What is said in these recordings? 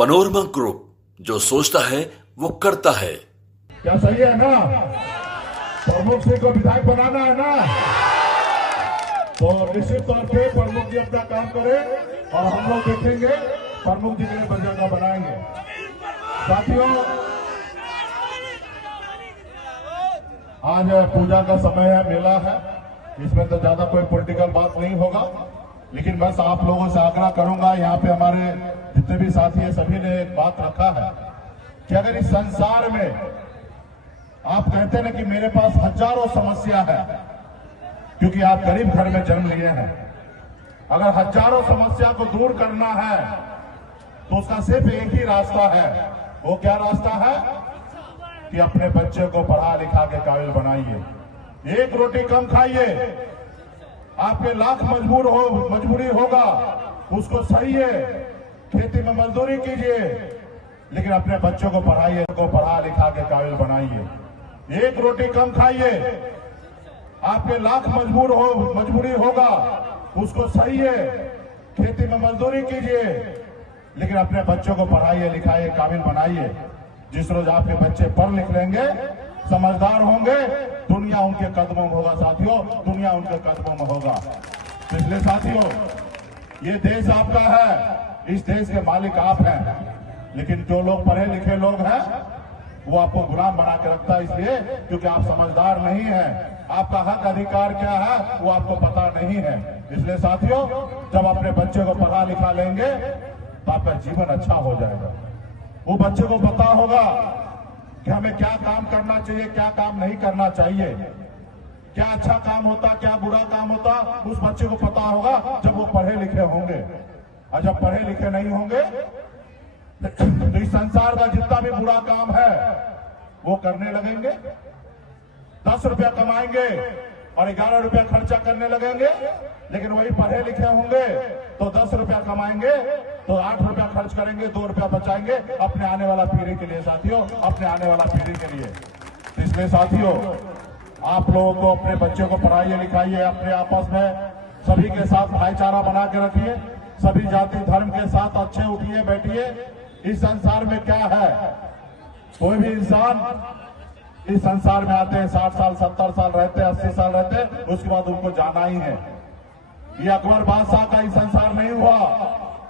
Panorama group, जो सोचता है वो करता है। क्या सही है ना? प्रमुख सिंह को विधायक बनाना है ना, तो निश्चित तौर पे प्रमुख जी अपना काम करें और हम लोग देखेंगे प्रमुख जी के लिए बजट बनाएंगे। साथियों, आज पूजा का समय है, मेला है, इसमें तो ज्यादा कोई पॉलिटिकल बात नहीं होगा, लेकिन बस आप लोगों से आग्रह करूंगा, यहाँ पे हमारे जितने भी साथी हैं सभी ने एक बात रखा है कि अगर इस संसार में आप कहते हैं ना कि मेरे पास हजारों समस्या है, क्योंकि आप गरीब घर में जन्म लिए हैं, अगर हजारों समस्या को दूर करना है तो उसका सिर्फ एक ही रास्ता है। वो क्या रास्ता है? कि अपने बच्चे को पढ़ा लिखा के काबिल बनाइए, एक रोटी कम खाइए, आपके लाख मजबूरी होगा, उसको सहिए, खेती में मजदूरी कीजिए, लेकिन अपने बच्चों को पढ़ाइए, को पढ़ा लिखा के काबिल बनाइए। एक रोटी कम खाइए, आपके लाख मजबूरी होगा, उसको सहिए, खेती में मजदूरी कीजिए, लेकिन अपने बच्चों को पढ़ाइए लिखाइए काबिल बनाइए। जिस रोज आपके बच्चे पढ़ लिख लेंगे, समझदार होंगे, दुनिया उनके कदमों में होगा। साथियों, दुनिया उनके कदमों में होगा। इसलिए साथियों, ये देश आपका है, इस देश के मालिक आप हैं, लेकिन जो लोग पढ़े लिखे लोग हैं वो आपको गुलाम बना के रखता है, इसलिए क्योंकि आप समझदार नहीं हैं, आपका हक अधिकार क्या है वो आपको पता नहीं है। इसलिए साथियों, जब अपने बच्चे को पढ़ा लिखा लेंगे तो आपका जीवन अच्छा हो जाएगा। वो बच्चे को पता होगा कि हमें क्या काम करना चाहिए, क्या काम नहीं करना चाहिए, क्या अच्छा काम होता, क्या बुरा काम होता, उस बच्चे को पता होगा जब वो पढ़े लिखे होंगे। और जब पढ़े लिखे नहीं होंगे तो इस संसार का जितना भी बुरा काम है वो करने लगेंगे, 10 रुपया कमाएंगे और 11 रुपया खर्चा करने लगेंगे। लेकिन वही पढ़े लिखे होंगे तो 10 रुपया कमाएंगे तो 8 रुपया खर्च करेंगे, 2 रुपया बचाएंगे अपने आने वाला पीढ़ी के लिए। साथियों, अपने आने वाला पीढ़ी के लिए। इसलिए साथियों, आप लोगों को अपने बच्चों को पढ़ाइए लिखाइए, अपने आपस में सभी के साथ भाईचारा बना के रखिए, सभी जाति धर्म के साथ अच्छे उठिए बैठिए। इस संसार में क्या है, कोई भी इंसान इस संसार में आते हैं 60 साल 70 साल रहते हैं, 80 साल रहते हैं, उसके बाद उनको जाना ही है। ये अकबर बादशाह का ही संसार नहीं हुआ,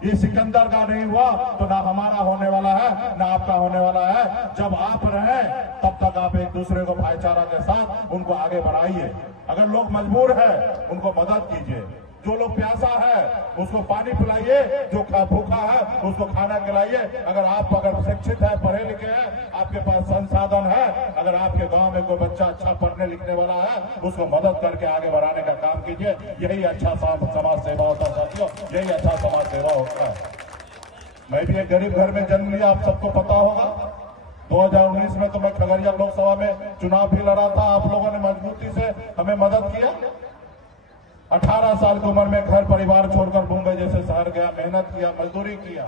ये सिकंदर का नहीं हुआ, तो ना हमारा होने वाला है ना आपका होने वाला है। जब आप रहे तब तक आप एक दूसरे को भाईचारा के साथ उनको आगे बढ़ाइए। अगर लोग मजबूर है उनको मदद कीजिए, जो लोग प्यासा है उसको पानी पिलाइए, जो भूखा है उसको खाना खिलाइए। अगर शिक्षित है, पढ़े लिखे हैं, आपके पास संसाधन है, अगर आपके गांव में कोई बच्चा अच्छा पढ़ने लिखने वाला है उसको मदद करके आगे बढ़ाने का काम कीजिए। यही अच्छा समाज सेवा होता है साथियों, यही अच्छा समाज सेवा होता है। मैं भी एक गरीब घर में जन्म लिया, आप सबको पता होगा। 2019 में तो मैं खगड़िया लोकसभा में चुनाव भी लड़ा था, आप लोगों ने मजबूती से हमें मदद किया। 18 साल की उम्र में घर परिवार छोड़कर मुंबई जैसे शहर गया, मेहनत किया, मजदूरी किया,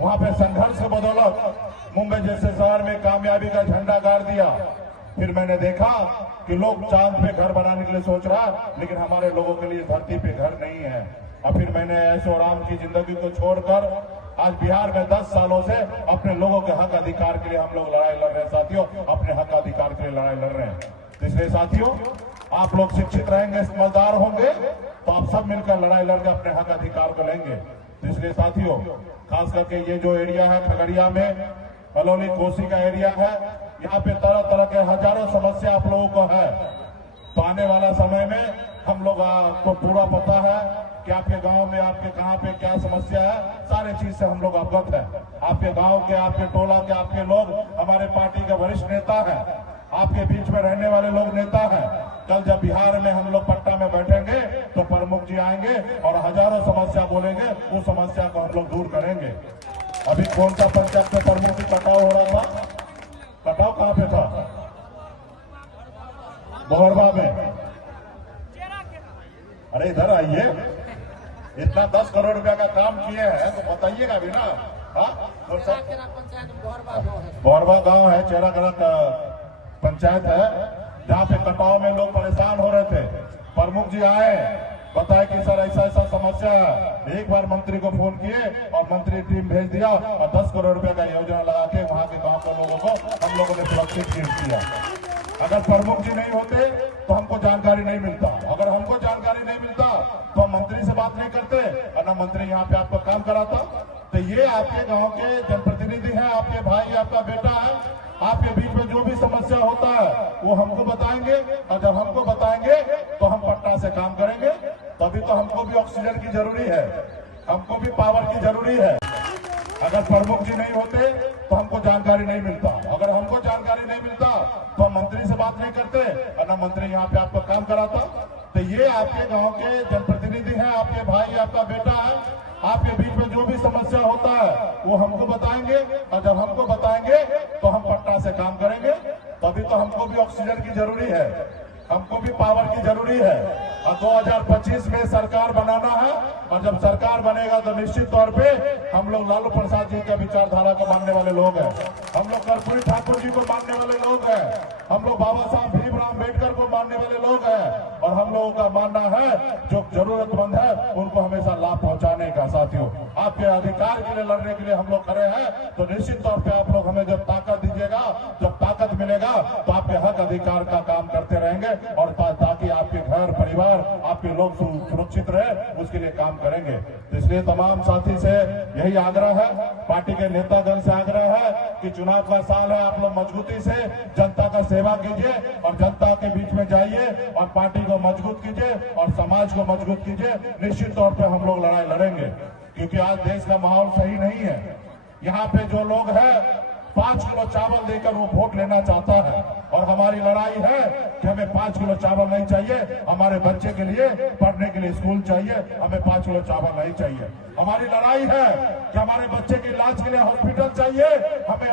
वहां पे संघर्ष के बदौलत मुंबई जैसे शहर में कामयाबी का झंडा गाड़ दिया। फिर मैंने देखा कि लोग चांद पे घर बनाने के लिए सोच रहा, लेकिन हमारे लोगों के लिए धरती पे घर नहीं है। और फिर मैंने ऐशो आराम की जिंदगी को छोड़कर आज बिहार में 10 सालों से अपने लोगों के हक अधिकार के लिए हम लोग लड़ाई लड़ रहे हैं। साथियों, अपने हक अधिकार के लिए लड़ाई लड़ रहे हैं। इसलिए साथियों, आप लोग शिक्षित रहेंगे, समझदार होंगे, तो आप सब मिलकर लड़ाई लड़के अपने हक अधिकार को लेंगे। इसलिए साथियों, खास करके ये जो एरिया है खगड़िया में, अलौली कोसी का एरिया है, यहाँ पे तरह तरह के हजारों समस्या आप लोगों को है। तो आने वाला समय में हम लोग को पूरा पता है कि आपके गांव में आपके कहाँ पे क्या समस्या है, सारे चीज से हम लोग अवगत है। आपके गांव के, आपके टोला के, आपके लोग हमारे पार्टी के वरिष्ठ नेता है, आपके बीच में रहने वाले लोग नेता हैं। कल जब बिहार में हम लोग पट्टा में बैठेंगे तो प्रमुख जी आएंगे और हजारों समस्या बोलेंगे, उस समस्या को हम लोग दूर करेंगे। अभी कौन सा पंचायत में प्रमुख जी कटाव हो रहा था? कटाव कहाँ पे था? बोहरबा में। अरे इधर आइए, इतना 10 करोड़ रुपया का काम किए हैं तो बताइएगा भी ना। बोहरबा गांव है, चेरागढ़ पंचायत है, जहाँ पे कटाव में लोग परेशान हो रहे थे। प्रमुख जी आए, बताया कि सर ऐसा ऐसा समस्या है। एक बार मंत्री को फोन किए और मंत्री टीम भेज दिया और 10 करोड़ रुपए का योजना लगा के वहां के गांव के लोगों को हम लोगों ने सुरक्षित किया। अगर प्रमुख जी नहीं होते तो हमको जानकारी नहीं मिलता। अगर हमको जानकारी नहीं मिलता तो हम मंत्री से बात नहीं करते और ना मंत्री यहाँ पे आपका काम कराता। तो ये आपके गांव के जनप्रतिनिधि हैं, आपके भाई, आपका बेटा है। आपके बीच में जो भी समस्या होता है वो हमको बताएंगे और जब हमको बताएंगे तो हम पट्टा से काम करेंगे। तभी तो हमको भी ऑक्सीजन की जरूरी है, हमको भी पावर की जरूरी है। अगर प्रमुख जी नहीं होते तो हमको जानकारी नहीं मिलता। अगर हमको जानकारी नहीं मिलता तो हम मंत्री से बात नहीं करते और ना मंत्री यहाँ पे आपका काम कराता। तो ये आपके गांव के जनप्रतिनिधि हैं, आपके भाई, आपका बेटा है। आपके बीच में जो भी समस्या होता है वो हमको बताएंगे और जब हमको बताएंगे तो हम पट्टा से काम करेंगे। तभी तो हमको भी ऑक्सीजन की जरूरी है, हमको भी पावर की जरूरी है। और 2025 में सरकार बनाना है और जब सरकार बनेगा तो निश्चित तौर पे हम लोग लालू प्रसाद जी का विचारधारा को मानने वाले लोग हैं, हम लोग कर्पूरी ठाकुर जी को मानने वाले लोग हैं, हम लोग बाबा साहब भीमराव अम्बेडकर को मानने वाले लोग हैं। और हम लोगों का मानना है जो जरूरतमंद है उनको हमेशा लाभ पहुंचाने का। साथियों, आपके अधिकार के लिए लड़ने के लिए हम लोग खड़े हैं। तो निश्चित तौर पे आप लोग हमें जब ताकत दीजिएगा, जब ताकत मिलेगा तो आपके हक अधिकार का काम करते रहेंगे और ताकि आपके घर परिवार, आपके लोग सुरक्षित रहे, उसके लिए काम करेंगे। तो इसलिए तमाम साथी से यही आग्रह है, पार्टी के नेतागण से आग्रह है कि चुनाव का साल है, आप लोग मजबूती से जनता का सेवा कीजिए और जनता के बीच में जाइए और पार्टी को मजबूत कीजिए और समाज को मजबूत कीजिए। निश्चित तौर पे हम लोग लड़ाई लड़ेंगे क्योंकि आज देश का माहौल सही नहीं है। यहाँ पे जो लोग हैं 5 किलो चावल देकर वो वोट लेना चाहता है और हमारी लड़ाई है कि हमें 5 किलो चावल नहीं चाहिए, हमारे बच्चे के लिए पढ़ने के लिए स्कूल चाहिए, हमें 5 किलो चावल नहीं चाहिए। हमारी लड़ाई है कि हमारे बच्चे के इलाज के लिए हॉस्पिटल चाहिए, हमें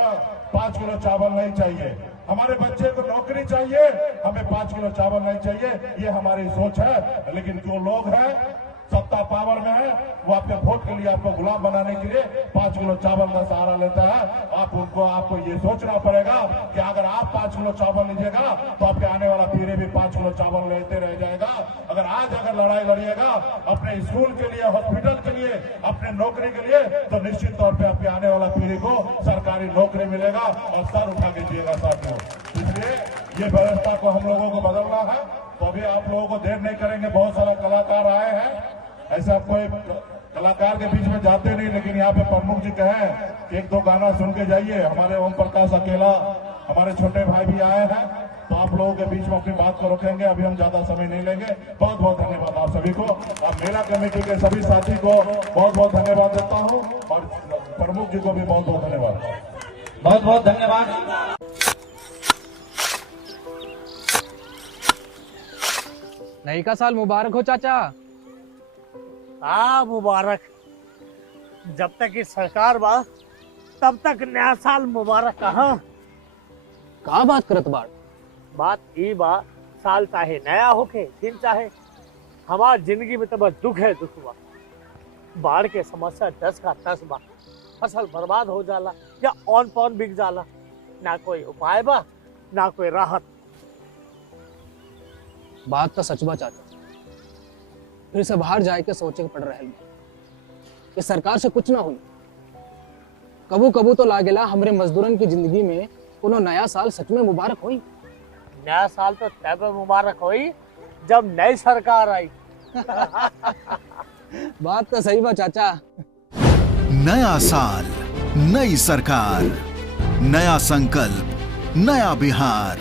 5 किलो चावल नहीं चाहिए। हमारे बच्चे को नौकरी चाहिए, हमें 5 किलो चावल नहीं चाहिए। ये हमारी सोच है। लेकिन जो लोग हैं सत्ता पावर में है वो आपके वोट के लिए, आपको गुलाम बनाने के लिए 5 किलो चावल का सहारा लेता है। आपको ये सोचना पड़ेगा कि अगर आप 5 किलो चावल लीजिएगा तो आपके आने वाला पीढ़ी भी 5 किलो चावल लेते रह जाएगा। अगर लड़ाई लड़िएगा अपने स्कूल के लिए, हॉस्पिटल के लिए, अपने नौकरी के लिए, तो निश्चित तौर पे आपके आने वाला पीढ़ी को सरकारी नौकरी मिलेगा और सर उठा के जिएगा। साथियों, इसलिए ये व्यवस्था को हम लोगों को बदलना है। तो अभी आप लोगों को देर नहीं करेंगे, बहुत सारा कलाकार आए हैं। ऐसे आप कोई कलाकार के बीच में जाते नहीं, लेकिन यहाँ पे प्रमुख जी कहे कि 1-2 गाना सुन के जाइए। हमारे ओम प्रकाश अकेला, हमारे छोटे भाई भी आए हैं, तो आप लोगों के बीच में अपनी बात को रखेंगे। अभी हम ज्यादा समय नहीं लेंगे। बहुत बहुत धन्यवाद आप सभी को और मेला कमेटी के सभी साथी को बहुत बहुत धन्यवाद देता हूँ और प्रमुख जी को भी बहुत बहुत धन्यवाद। बहुत बहुत धन्यवाद। नई का साल मुबारक हो चाचा। मुबारक। जब तक ये सरकार बा तब तक नया साल मुबारक। का बात करत बात ई बा, साल चाहे नया होके दिन चाहे, हमार जिंदगी में तो बस दुख है, दुख बा। बाढ़ के समस्या 10 का 10 बा। फसल बर्बाद हो जाला या ऑन पॉन बिक जाला, ना कोई उपाय बा ना कोई राहत। बात तो सच बा चाचा। फिर से बाहर जाए के सोचे के पड़ रहा है कि सरकार से कुछ ना हुई। कबू कबू तो लागेला हमरे मजदूरन की जिंदगी में कोनो नया साल सच में मुबारक हुई। नया साल तो तब मुबारक हुई जब नई सरकार आई। बात तो सही बा चाचा। नया साल, नई सरकार, नया संकल्प, नया बिहार।